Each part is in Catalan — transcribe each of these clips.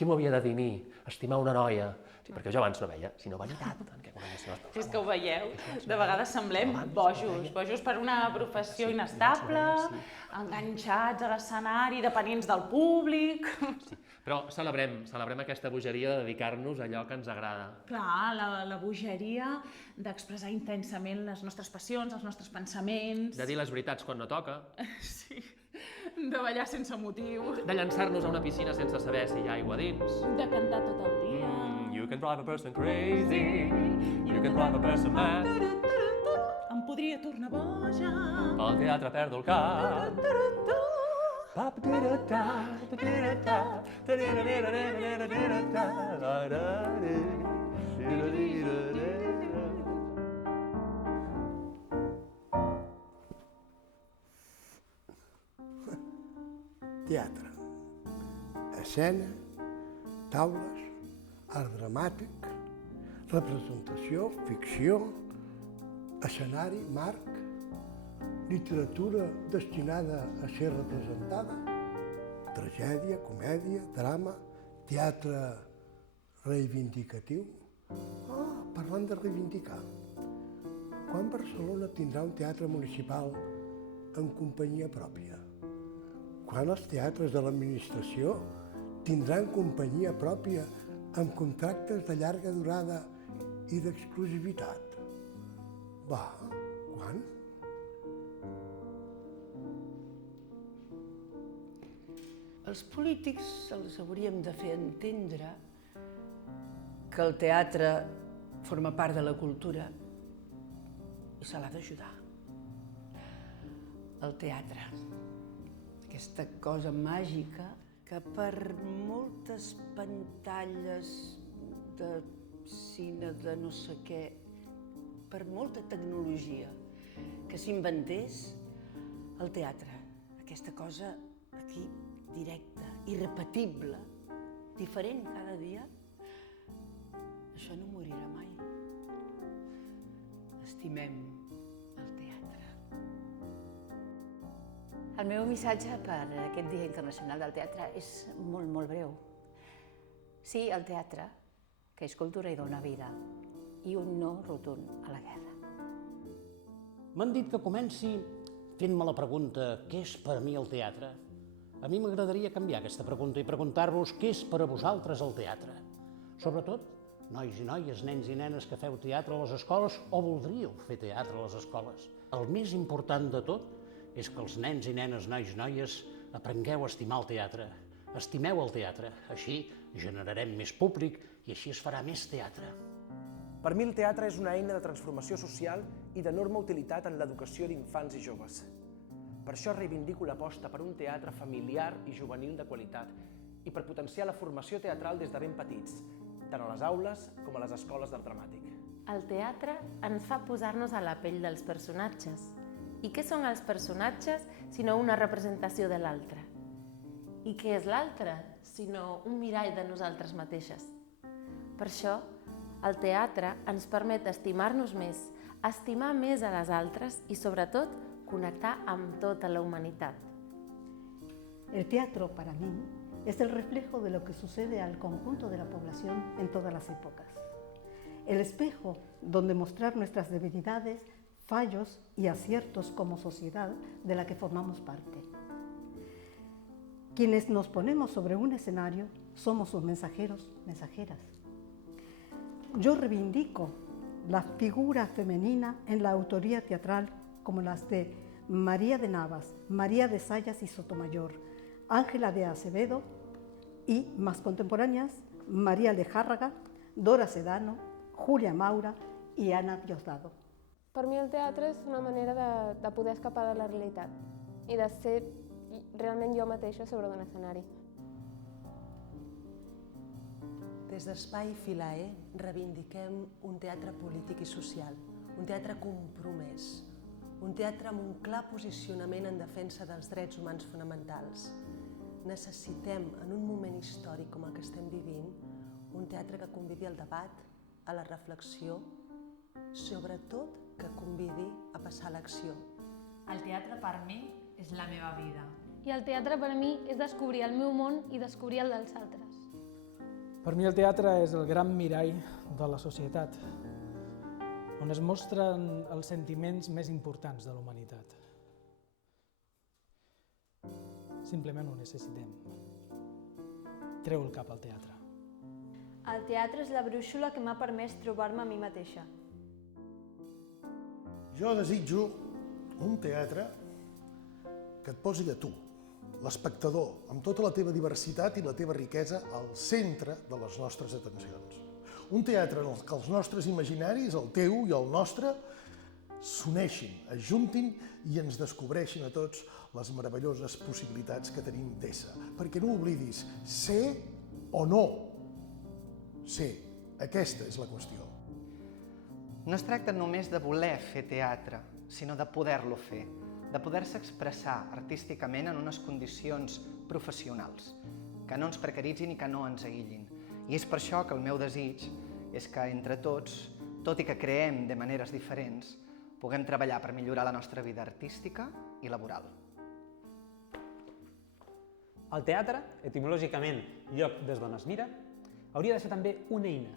Qui m'ho havia de dir a mi? Estimar una noia. Sí, perquè jo abans no veia, sinó vanitat, en què coneixen les persones. És que ho veieu, de vegades semblem bojos per una professió inestable, enganxats a l'escenari, dependents del públic. Sí, però celebrem aquesta bogeria de dedicar-nos a allò que ens agrada. Clar, la bogeria d'expressar intensament les nostres passions, els nostres pensaments. De dir les veritats quan no toca. Sí, de ballar sense motiu. De llançar-nos a una piscina sense saber si hi ha aigua dins. De cantar tot el dia. You can drive a person crazy, you can drive a person mad. Em podria tornar boja. El teatre perdo el cap. Teatre, escena, taules, art dramàtic, representació, ficció, escenari, marc, literatura destinada a ser representada, tragèdia, comèdia, drama, teatre reivindicatiu. Parlant de reivindicar, quan Barcelona tindrà un teatre municipal en companyia pròpia? Quan els teatres de l'administració tindran companyia pròpia amb contractes de llarga durada i d'exclusivitat? Quan? Els polítics els hauríem de fer entendre que el teatre forma part de la cultura i se l'ha d'ajudar. El teatre, aquesta cosa màgica que per moltes pantalles de cine, de no sé què, per molta tecnologia que s'inventés, el teatre, aquesta cosa aquí directa, irrepetible, diferent cada dia, això no morirà mai. Estimem el teatre. El meu missatge per aquest Dia Internacional del Teatre és molt, molt breu. Sí al teatre, que és cultura i dona vida, i un no rotund a la guerra. M'han dit que comenci fent-me la pregunta «Què és per a mi el teatre?». A mi m'agradaria canviar aquesta pregunta i preguntar-vos «Què és per a vosaltres el teatre?». Sobretot, nois i noies, nens i nenes que feu teatre a les escoles o voldríeu fer teatre a les escoles. El més important de tot és que els nens i nenes, nois i noies, aprengueu a estimar el teatre. Estimeu el teatre, així generarem més públic i així es farà més teatre. Per mi el teatre és una eina de transformació social i d'enorme utilitat en l'educació d'infants i joves. Per això reivindico l'aposta per un teatre familiar i juvenil de qualitat i per potenciar la formació teatral des de ben petits, tant a les aules com a les escoles d'art dramàtic. El teatre ens fa posar-nos a la pell dels personatges. I què són els personatges sinó una representació de l'altre? I què és l'altre sinó un mirall de nosaltres mateixes? Per això, el teatre ens permet estimar-nos més, estimar més a les altres i, sobretot, connectar amb tota la humanitat. El teatro, para mí, es el reflejo de lo que sucede al conjunto de la población en todas las épocas. El espejo donde mostrar nuestras debilidades, fallos y aciertos como sociedad de la que formamos parte. Quienes nos ponemos sobre un escenario somos sus mensajeros, mensajeras. Yo reivindico la figura femenina en la autoría teatral como las de María de Navas, María de Sayas y Sotomayor, Ángela de Acevedo y, más contemporáneas, María Lejárraga, Dora Sedano, Julia Maura i Anna Diosdado. Per mi el teatre és una manera de poder escapar de la realitat i de ser realment jo mateixa sobre un escenari. Des d'Espai Filae reivindiquem un teatre polític i social, un teatre compromès, un teatre amb un clar posicionament en defensa dels drets humans fonamentals. Necessitem, en un moment històric com el que estem vivint, un teatre que convidi al debat, a la reflexió, sobretot que convidi a passar a l'acció. El teatre per mi és la meva vida. I el teatre per mi és descobrir el meu món i descobrir el dels altres. Per mi el teatre és el gran mirall de la societat, on es mostren els sentiments més importants de la humanitat. Simplement ho necessitem. Treu el cap al teatre. El teatre és la brúixola que m'ha permès trobar-me a mi mateixa. Jo desitjo un teatre que et posi a tu, l'espectador, amb tota la teva diversitat i la teva riquesa, al centre de les nostres atencions. Un teatre en què els nostres imaginaris, el teu i el nostre, s'uneixin, es juntin i ens descobreixin a tots les meravelloses possibilitats que tenim d'ésser. Perquè no oblidis, ser o no ser. Aquesta és la qüestió. No es tracta només de voler fer teatre, sinó de poder-lo fer, de poder-se expressar artísticament en unes condicions professionals, que no ens precaritzin i que no ens aïllin. I és per això que el meu desig és que entre tots, tot i que creem de maneres diferents, puguem treballar per millorar la nostra vida artística i laboral. El teatre, etimològicament lloc des d'on es mira, hauria de ser també una eina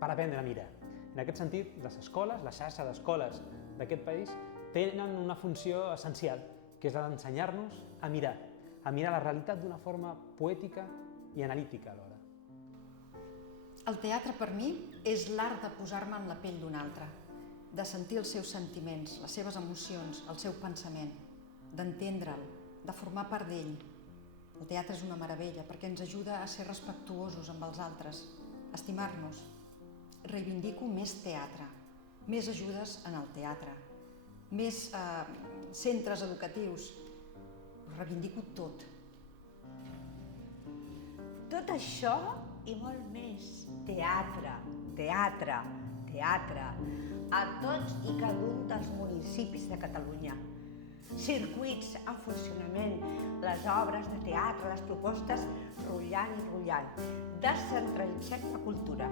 per aprendre a mirar. En aquest sentit, les escoles, la xarxa d'escoles d'aquest país, tenen una funció essencial, que és la d'ensenyar-nos a mirar la realitat d'una forma poètica i analítica alhora. El teatre per mi és l'art de posar-me en la pell d'un altre, de sentir els seus sentiments, les seves emocions, el seu pensament, d'entendre'l, de formar part d'ell. El teatre és una meravella perquè ens ajuda a ser respectuosos amb els altres, a estimar-nos. Reivindico més teatre, més ajudes en el teatre, més centres educatius. Ho reivindico tot. Tot això i molt més. Teatre, teatre, teatre, a tots i cada un dels municipis de Catalunya. Circuits en funcionament, les obres de teatre, les propostes rullant i rullant. Descentralitzem la cultura.